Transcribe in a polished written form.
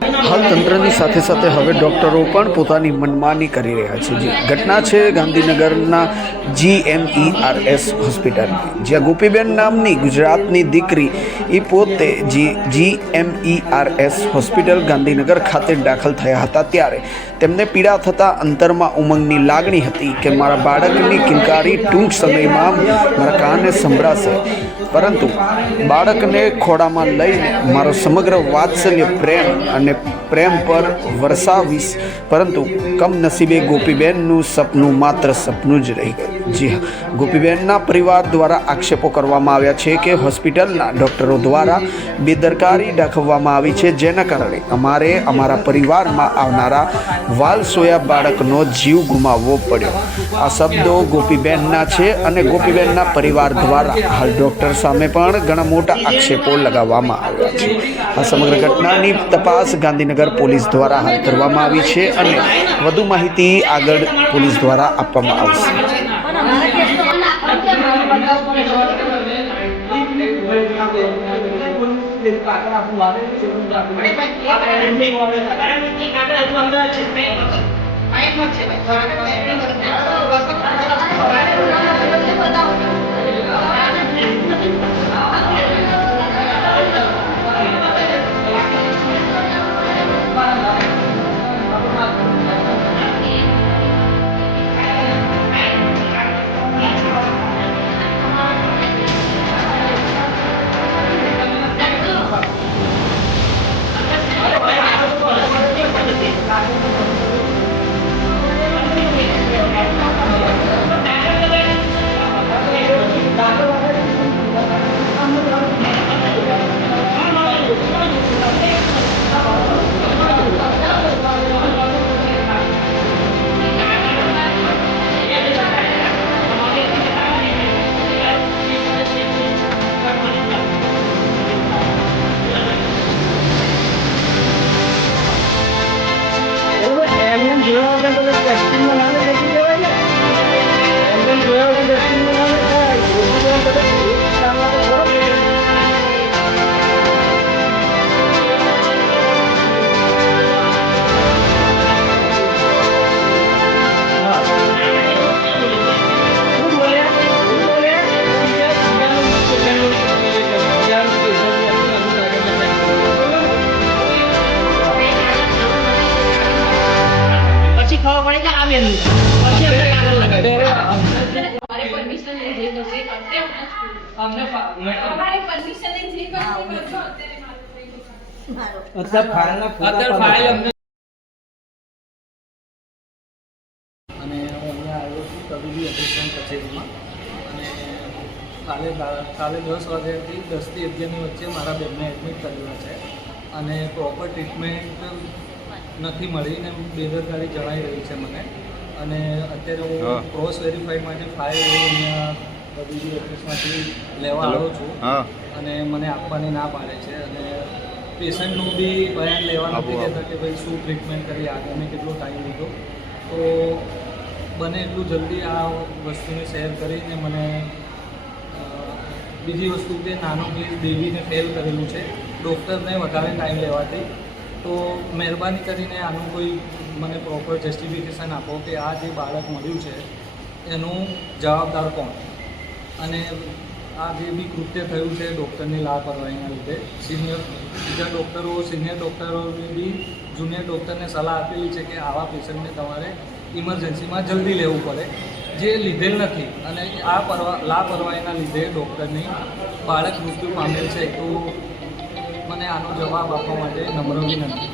હાલ તંત્રની સાથે સાથે હવે ડૉક્ટરો પણ પોતાની મનમાની કરી રહ્યા છે. જે ઘટના છે ગાંધીનગરના GMERS હોસ્પિટલની, જ્યાં ગોપીબેન નામની ગુજરાતની દીકરી એ પોતે GMERS હોસ્પિટલ ગાંધીનગર ખાતે દાખલ થયા હતા. ત્યારે તેમને પીડા થતાં અંતરમાં ઉમંગની લાગણી હતી કે મારા બાળકની કિલકારી ટૂંક સમયમાં મારા કાને સંભળાશે, પરંતુ બાળકને ખોળામાં લઈને મારો સમગ્ર વાત્સલ્ય પ્રેમ પર વરસાવીશ, પરંતુ કમનસીબે ગોપીબેનનું સપનું માત્ર સપનું જ રહી ગયું. જી હા, ગોપીબેનના પરિવાર દ્વારા આક્ષેપો કરવામાં આવ્યા છે કે હોસ્પિટલના ડૉક્ટરો દ્વારા બેદરકારી દાખવવામાં આવી છે, જેના કારણે અમારે અમારા પરિવારમાં આવનારા વાલસોયા બાળકનો જીવ ગુમાવવો પડ્યો. આ શબ્દો ગોપીબેનના છે અને ગોપીબેનના પરિવાર દ્વારા હાલ ડૉક્ટર સામે પણ ઘણા મોટા આક્ષેપો લગાવવામાં આવ્યા છે. આ સમગ્ર ઘટનાની તપાસ ગાંધીનગર પોલીસ દ્વારા હાથ ધરવામાં આવી છે અને વધુ માહિતી આગળ પોલીસ દ્વારા આપવામાં આવશે. અને હું અહીંયા આવ્યો છું તબીબી અધિક્ષક કચેરીમાં, અને કાલે 10 વાગ્યાથી 10 થી 11ની વચ્ચે મારા બેનને એડમિટ કરેલા છે અને પ્રોપર ટ્રીટમેન્ટ નથી મળી ને બેદરકારી જણાઈ રહી છે મને. અને અત્યારે હું ક્રોસ વેરીફાઈ માટે ફાઇલ અહીંયા તબીબી ઓફિસમાંથી લેવા આવ્યો છું અને મને આપવાની ના પાડે છે. અને પેશન્ટનું બી બયાન લેવા નથી કહેતા કે ભાઈ શું ટ્રીટમેન્ટ કરી, આગળને કેટલો ટાઈમ લીધો. તો બને એટલું જલ્દી આ વસ્તુને શેર કરીને મને બીજી વસ્તુ કે નાનો કેસ દેવીને ફેલ કરેલું છે ડૉક્ટરને વધારે ટાઈમ લેવાથી, તો મહેરબાની કરીને આનું કોઈ મને પ્રોપર જસ્ટિફિકેશન આપો કે આ જે બાળક મળ્યું છે એનું જવાબદાર કોણ, અને આ જે બી કૃત્ય થયું છે ડૉક્ટરની લાપરવાહીના લીધે. બીજા સિનિયર ડૉક્ટરોને બી જુનિયર ડૉક્ટરને સલાહ આપેલી છે કે આવા પેશન્ટને તમારે ઇમરજન્સીમાં જલ્દી લેવું પડે, જે લીધેલ નથી. અને આ લાપરવાહીના લીધે ડૉક્ટરની બાળક મૃત્યુ પામેલ છે. તો મને આનો જવાબ આપવા માટે નમ્ર વિનંતી.